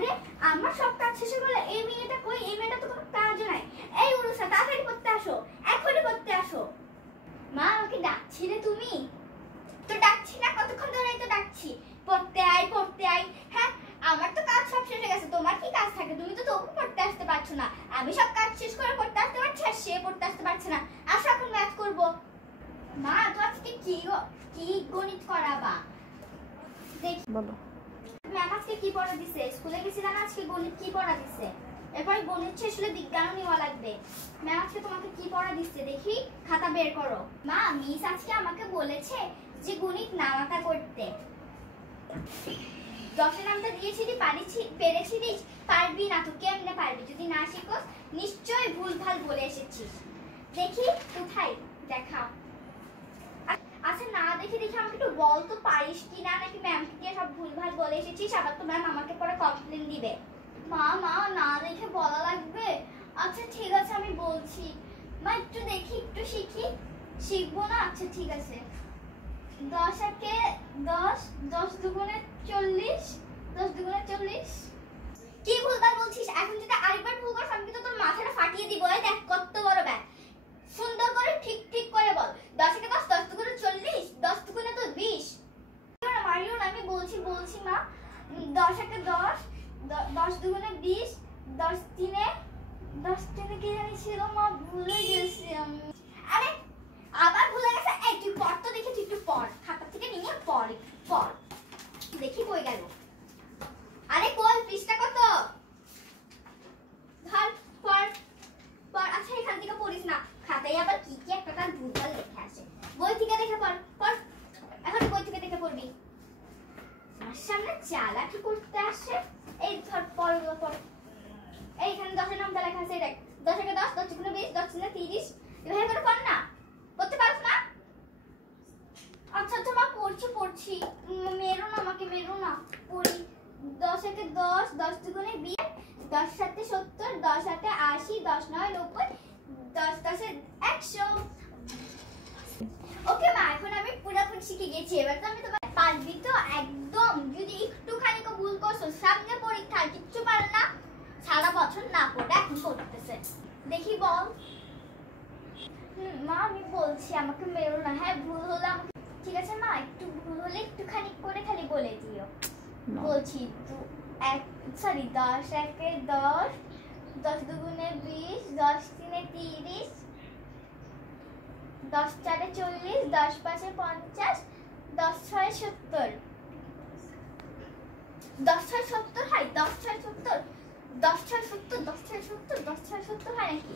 আরে আমার সব কাজ শেষ হয়ে গেল, এই মেয়েটা কই? এই মেয়েটা তো কোনো কাজও নাই। এই উরুসা, তাড়াতাড়ি করতে আসো, এখনই করতে আসো। মা, আমাকে ডাকছিলে তুমি? তো ডাকছি না, কতক্ষণ ধরেই তো ডাকছি, পড়তে আয় পড়তে আয়। হ্যাঁ, আমার তো কাজ সব শেষ হয়ে গেছে, তোমার কি কাজ থাকে? তুমি তো তবু পড়তে আসতে পারছো না। আমি সব কাজ শেষ করে পড়তে আসতে পারছি, আর সে পড়তে আসতে পারছে না। আসো এখন ম্যাথ করবো। মা, তো আজকে কি গণিত করাবা? দেখি বলো। ম্যাম আজকে কি পড়া দিছে? স্কুলে গেছিলাম, আজকে গণিত কি পড়া দিছে? এরপর গণিত শেষ হলে বিজ্ঞানও নেওয়া লাগবে। ম্যাম আজকে তোমাকে কি পড়া দিচ্ছে? দেখি, খাতা বের করো। মা, মিস আজকে আমাকে বলেছে যে গণিত নামাতা করতে। 10-এর নামটা দিয়েছিলি, পেরেছিলিস? পারবি না তো কেমনে পারবি? যদি না শিখোস নিশ্চয়ই ভুলভাল বলে এসেছিস। দেখি কোথায়, দেখাও। আচ্ছা, না দেখে আমাকে একটু বল তো, পারিস কি না, নাকি ম্যামকে দিয়ে সব ভুলভাল বলে এসেছিস, আবার তো ম্যাম আমাকে পরে কমপ্লেন দিবে। মা, না দেখে বলা লাগবে? আচ্ছা ঠিক আছে, আমি বলছি। মা, একটু দেখি, একটু শিখবো না? আচ্ছা ঠিক আছে। 10 একে 10, 10 দুগুণে 40, 10 দুগুণে 40। কি ভুলভাল বলছিস? এখন যদি আরেকবার ভুল করিস আমি কিন্তু তোর মাথাটা ফাটিয়ে দিব। এই দেখ কত বড় ব্যাগ। সুন্দর করে ঠিক করে বল। 10 একে 10, 10 দুগুণে 40, 10 দুগুণে তো 20। মারিও না, আমি বলছি মা। 10 একে 10, 10 দুগুণে 20, 10 তিনে কি জানি ছিল মা, ভুলে গেছি আমি। আরে আবার ভুলে গেছে? এই তুই পড় তো দেখি, তুই একটু পড়, খাতা থেকে নিয়ে পড় দেখি কই গেল। আরে কই, পৃষ্ঠা কত? ধর পড়। আচ্ছা এখান থেকে পড়িস না, খাতায় আবার কি একটা তার ভুলভাল লেখা আছে। বই থেকে দেখে পড়। এখন বই থেকে দেখে পড়বি। আমার সামনে চালাকি করতে আসে। এই ধর পড়। এইখানে 10-এর নামটা লেখা আছে, দেখ। 10 একে 10, 10 দুগুণে 20, 10 তিনে 30। এভাবে করে পড় না, পড়তে পারছ না? আচ্ছা মা, পড়ছি। মেরো না, আমাকে মেরো না, পড়ি। 10 একে 10, 10 দুগুণে 20, 10 সাথে 70, 10 সাথে 80, 10 9 90, 10 10 100। ওকে মা, এখন আমি পুরোপুরি শিখে গেছি। এবার তো আমি তোমার পারবি তো একদম? যদি একটুখানি ভুল করছো, সামনে পরীক্ষা কিচ্ছু পারে না, সারা বছর না পড়ে এখন করতেছে। দেখি বল। মা, আমি বলছি, আমাকে মেরো না। হ্যাঁ, ভুল হলে আমাকে, ঠিক আছে মা, একটু ভুল হলে একটুখানি করে খালি বলে দিও। বলছি 10 একে 10, 10 দুগুণে 20, 10 তিনে 30, 10 চারে 40, 10 পাঁচে 50, 10 ছয়ে 70। 10 ছয় 70 হয়, 10 ছয় 70, 10 ছয় 70, 10 ছয় 70, 10 ছয় 70 হয় নাকি?